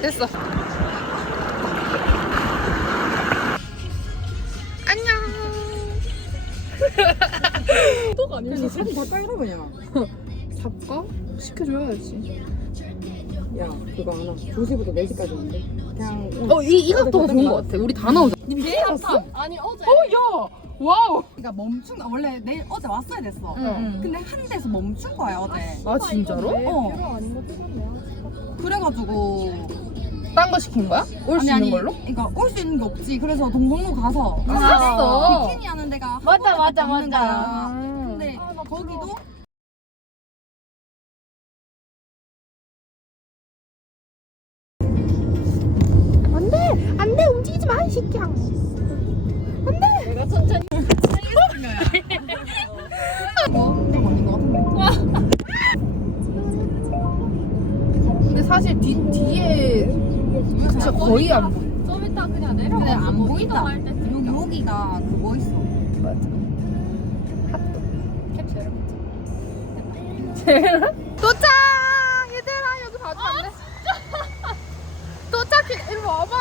됐어. 안녕. 아니 사진 다 깔라 그냥. 바꿔? 시켜줘야지. 야 그거 하나 2시부터 4시까지 온대. 그냥 어, 이, 이 각도가 좋은 것 같아. 우리 다 나오자. 님 내렸어? 아니 어제 어, 야! 와우! 그러니까 멈춘 원래 내일 어제 왔어야 됐어. 응. 근데 한 대에서 멈춘 거야 어제. 아, 진짜로? 어. 그래가지고 딴 거 시킨 거야? 올 수 있는 걸로? 그러니까 올 수 있는 게 없지. 그래서 동동로 가서 아, 샀어. 비키니 하는 데가 한 맞다, 번에 맞다, 맞다. 거야. 음. 근데 거기도 안 돼! 움직이지 마, 이 새끼야! 근데 사실 뒤, 뒤에 진짜 거의 안 보여. 좀 이따 그냥 내려가 근데 안 보인다. 할 때. 여기 여기가 그거 있어. 도착! 얘들아, 여기 봐주면 안 돼? 도착해, 이리 와봐!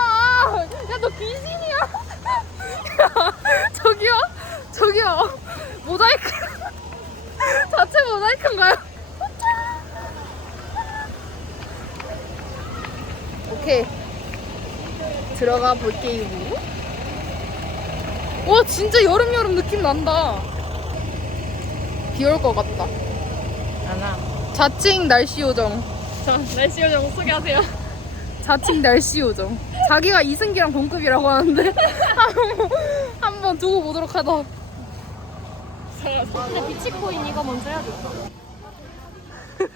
야, 너 귀신이야? 야, 저기요? 저기요? 모자이크. 자체 모자이크인가요? 오케이. 들어가 볼게요. 와, 진짜 여름 여름 느낌 난다. 비 올 것 같다. 안아 자칭 날씨 요정. 자 날씨 요정 소개하세요 자칭 날씨 요정. 자기가 이승기랑 동급이라고 하는데 한번 두고 보도록 하다. 근데 비치코인 이거 먼저 해야 돼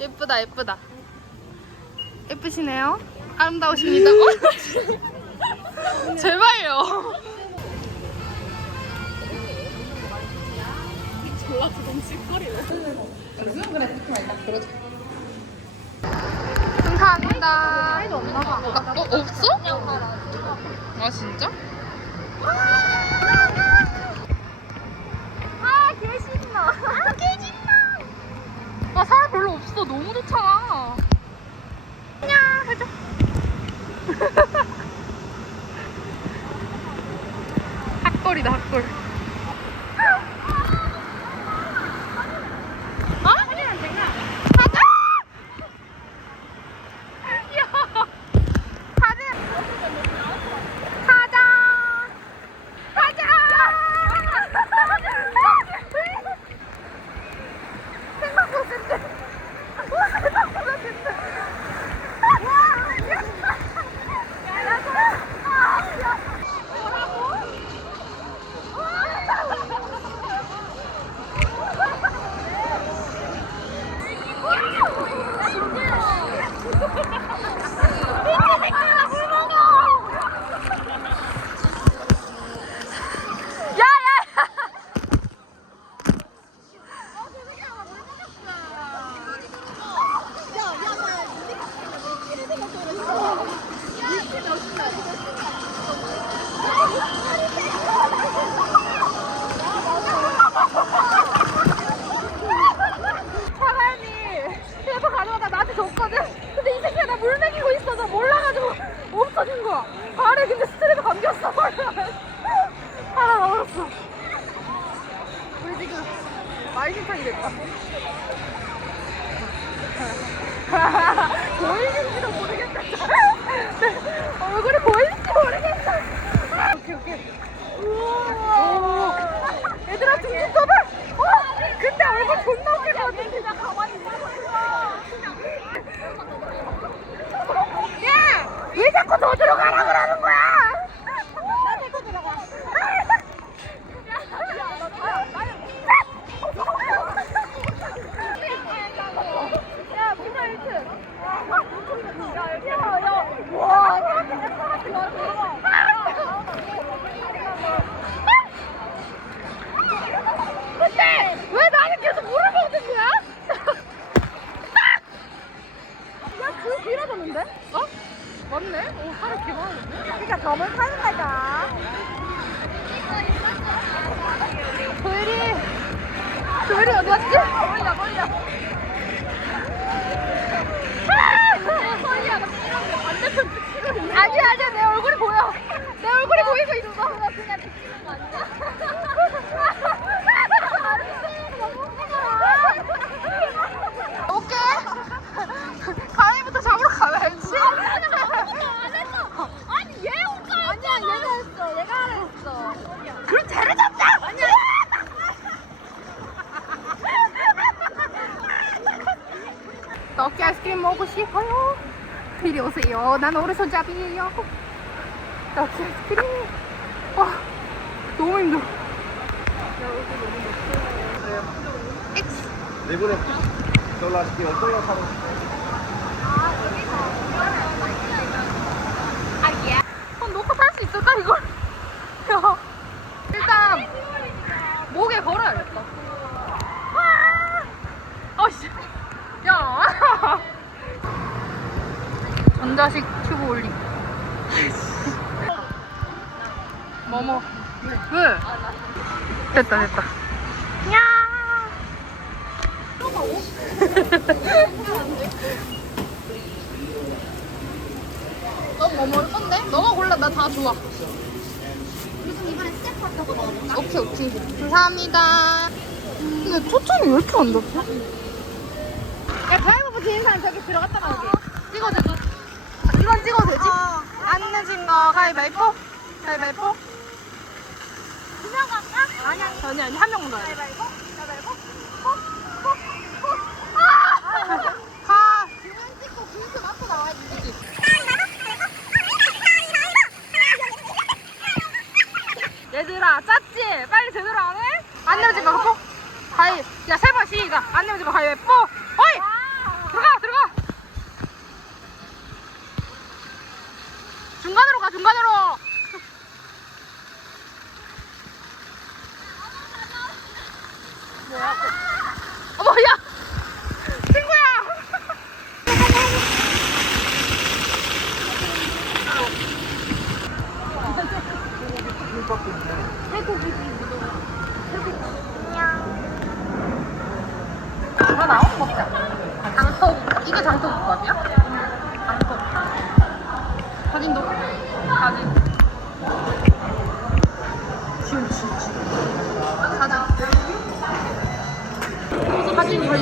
예쁘다 예쁘다. 예쁘시네요. 아름다우십니다. 어? 제발요. 감사합니다. 아, 어, 없어? 아 진짜? 핫걸이다 핫걸. 어? 가자! 야! 가자! 가자! 가자! 생각보다 센데? 와, 생각보다 센데? 와! 야! 야, 야, 야! 뭐라고? 사람이 그래서 가져다가 나한테 줬거든. 근데 이 새끼가 나 물 먹이고 있어서 몰라가지고 없어진 거야. 발에 근데 스트레스 감겼어. 하나 남았어. 우리 지금 말신탕이 됐다. 보이는지도 모르겠다. 내 얼굴이 보이는지 모르겠다. 오케이 오케이. 우와. 얘들아 중심 잡아. 어? 근데 얼굴 존나 웃길 것 같은데. 가만히 거야. 야! 왜 자꾸 너 들어가라 그러는 거야? 나 데리고 들어가. 야, 문화 1층. 야, 야, 야. 와, 사람들 사람들 나 들어가. 근데 왜 나는 계속 물을 먹는 거야? 야, 그 길어졌는데? 어? 맞네? 오, 살이 개 많은데? 그러니까 점을 타는 거다. 도일이, 도일이 어디 갔지? 멀려, 멀려. 아! 떡볶이 싶어요. 이리 오세요. 난 오른손잡이에요. 떡볶이 아이스크림. 와, 너무 힘들어. X. 내보내 연락할게요. 연락 사러. 아, 예. 어, 놓고 탈 수 있을까, 이걸? 야, 일단, 목에 걸어야겠다. 와! 어, 씨. 야! 전자식 튜브 올림. 뭐뭐. 왜? 됐다, 됐다. 야! 넌뭐 먹을 건데? 너가 골라. 나 다 좋아. 오케이, 오케이. 감사합니다. 근데 초점이 왜 이렇게 안 잡혀? 야, 가위바위보 지는 사람 저기 들어갔다 나오게. 찍어줘. 이건 찍어도 되지? 안 늦은 거 가위바위보? 가위바위보? 두명 갈까? 아니, 아니. 아니, 아니. 한 명만 가야 돼. 가위바위보? 가위바위보? 호? 호? 호? 아! 가. 두명 찍고 분수 맞고 나와야 되지. 얘들아 짰지? 빨리 제대로 안 해? 안거 뽀? 가위 야세 번 시작 안 내어진 거 가위 뽀 어이 들어가 들어가 중간으로 가 중간으로. 장떡 이게 장떡국밥이야?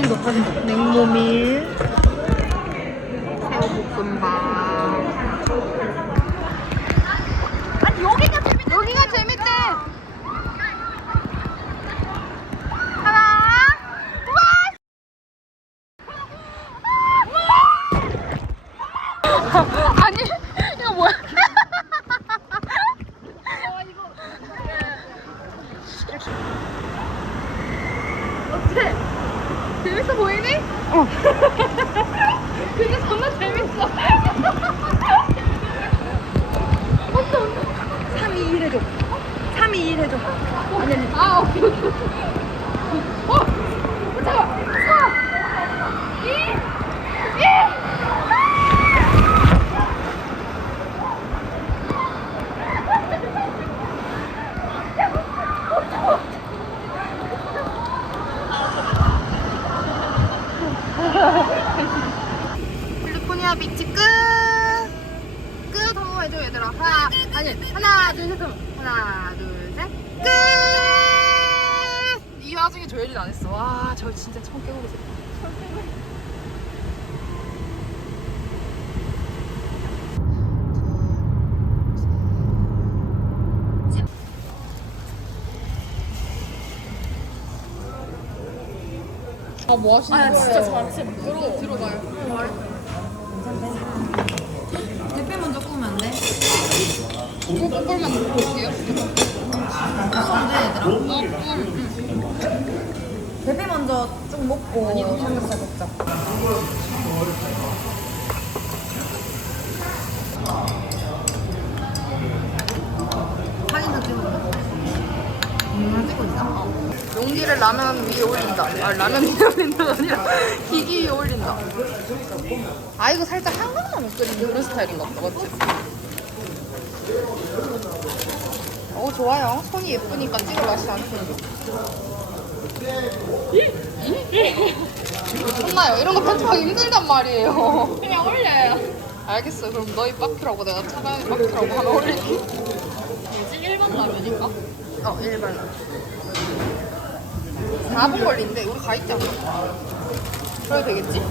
사진도 사진도. 냉모밀. 새우볶음밥. 아니 여기가 재밌. 여기가 재밌대. 하나. 이거 뭐야? 어때? 재밌어 보이니? 어. 근데 정말 재밌어. 어때 어때? 3, 2, 1 해줘. 3, 2, 1 해줘. 아니 아니. 아 오케이 오케이. 캘리포니아 비치 끝! 끝! 한번 해줘 얘들아 하나 아니 하나 둘 셋 하나 둘 셋 끝! 이 와중에 조혜린 안 했어 와 저 진짜 처음 깨고 있었다 아 뭐 하시는 거예요? 진짜 잘했어. 들어, 들어가요 대패 먼저 구우면 안 돼? 꿀, 꿀만 먹고 올게요. 구우면 돼 얘들아. 대패 먼저 좀 먹고 삼겹살 먹자 용기를 라면 위에 올린다. 아, 라면 위에 올린다가 아니라 기기 위에 올린다. 아, 이거 살짝 한강라면 끓이는 그런 스타일인 것 같다, 맞지? 오, 좋아요. 손이 예쁘니까 찍을 맛이 안 틀리죠. 혼나요. 이런 거 편집하기 힘들단 말이에요. 그냥 올려요. 알겠어. 그럼 너희 빠큐라고 내가 차가운 빠큐라고 하나 올릴게. 뭐지? 일반 라면인가? 어, 일반 라면. 4분 걸린대. 우리 가 있지 않아? 그래도 되겠지?